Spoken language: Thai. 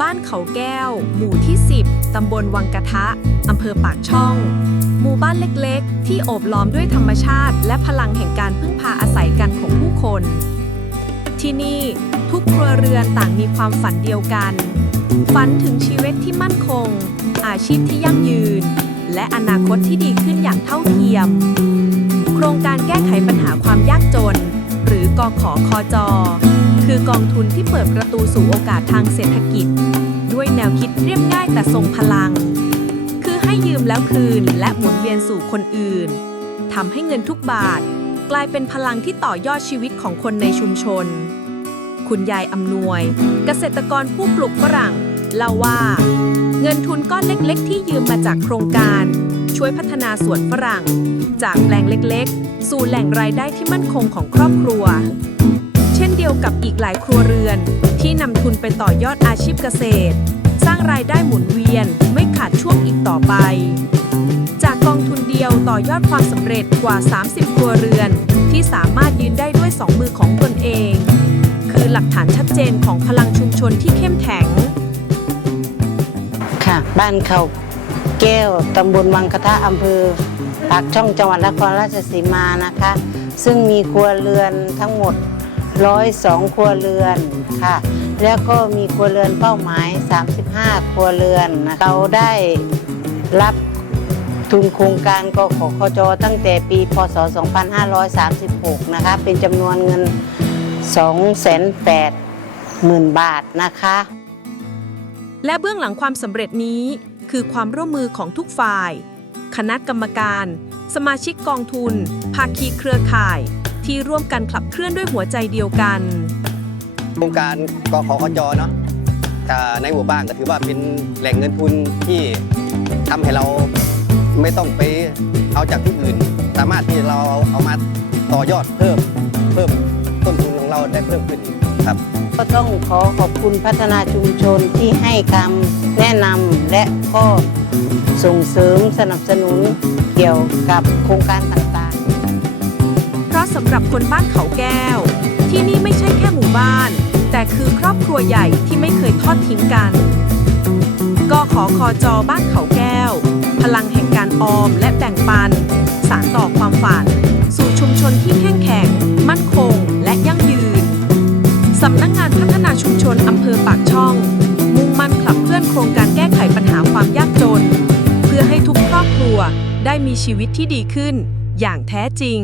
บ้านเขาแก้ว หมู่ที่ 10 ตำบลวังกะทะ อำเภอปากช่อง หมู่บ้านเล็กๆ ที่โอบล้อมด้วยธรรมชาติ และพลังแห่งการพึ่งพาอาศัยกันของผู้คน ที่นี่ทุกครัวเรือนต่างมีความฝันเดียวกัน ฝันถึงชีวิตที่มั่นคง อาชีพที่ยั่งยืน และอนาคตที่ดีขึ้นอย่างเท่าเทียม โครงการแก้ไขปัญหาความยากจน หรือกอขอคอจอ คือกองทุนที่เปิดประตูสู่โอกาสทางเศรษฐกิจ ด้วยแนวคิดเรียบง่ายแต่ทรงพลัง คือให้ยืมแล้วคืนและหมุนเวียนสู่คนอื่นทำให้เงินทุกบาท กลายเป็นพลังที่ต่อยอดชีวิตของคนในชุมชน คุณยายอำนวย เกษตรกรผู้ปลูกฝรั่งเล่าว่า เงินทุนก้อนเล็กๆ ที่ยืมมาจากโครงการ ช่วยพัฒนาสวนฝรั่ง จากแปลงเล็กๆ สู่แหล่งรายได้ที่มั่นคงของครอบครัว เช่นเดียวกับอีกหลายครัวเรือน ที่นำทุนไปต่อยอดอาชีพเกษตร สร้างรายได้หมุนเวียนไม่ขาดช่วงอีกต่อไป จากกองทุนเดียวต่อยอดความสำเร็จกว่า 30 ครัวเรือน ที่สามารถยืนได้ด้วยสองมือของตนเอง คือหลักฐานชัดเจนของพลังชุมชนที่เข้มแข็ง ค่ะ บ้านเขาแก้วตำบลวังกะทะอำเภอปากช่องจังหวัดนครราชสีมานะคะ ซึ่งมีครัวเรือนทั้งหมด 102 ครัวเรือนค่ะ แล้วก็มีครัวเรือนเป้าหมาย 35 ครัวเรือนเราได้รับทุนโครงการกขคจตั้งแต่ปีพศ 2536 นะคะ เป็นจำนวนเงิน208,000 บาทนะคะ และเบื้องหลังความสำเร็จนี้คือความร่วมมือของทุกฝ่าย คณะกรรมการ สมาชิกกองทุน ภาคีเครือข่าย ที่ร่วมกันขับเคลื่อนด้วยหัวใจเดียวกันโครงการกขคจเนาะถ้าในหมู่บ้านก็ถือว่าเป็นแหล่งเงินทุนที่ทำให้เราไม่ต้องไปเอาจากที่อื่น สามารถที่เราเอามาต่อยอดเพิ่มเพิ่มต้นทุนของเราได้เพิ่มขึ้นครับ ก็ต้องขอขอบคุณพัฒนาชุมชนที่ให้คำแนะนำและก็ส่งเสริมสนับสนุนเกี่ยวกับโครงการต่างๆเพราะ สำหรับคนบ้านเขาแก้ว ที่นี่ไม่ใช่แค่หมู่บ้าน แต่คือครอบครัวใหญ่ที่ไม่เคยทอดทิ้งกันกขอคอจอบ้านเขาแก้ว พลังแห่งการออมและแบ่งปัน สารต่อความฝัน สู่ชุมชนที่แข็งแข็ง มั่นคง และยั่งยืน สำนักงานพัฒนาชุมชนอำเภอปากช่อง มุ่งมั่นขับเคลื่อนโครงการแก้ไขปัญหาความยากจน เพื่อให้ทุกครอบครัวได้มีชีวิตที่ดีขึ้น อย่างแท้จริง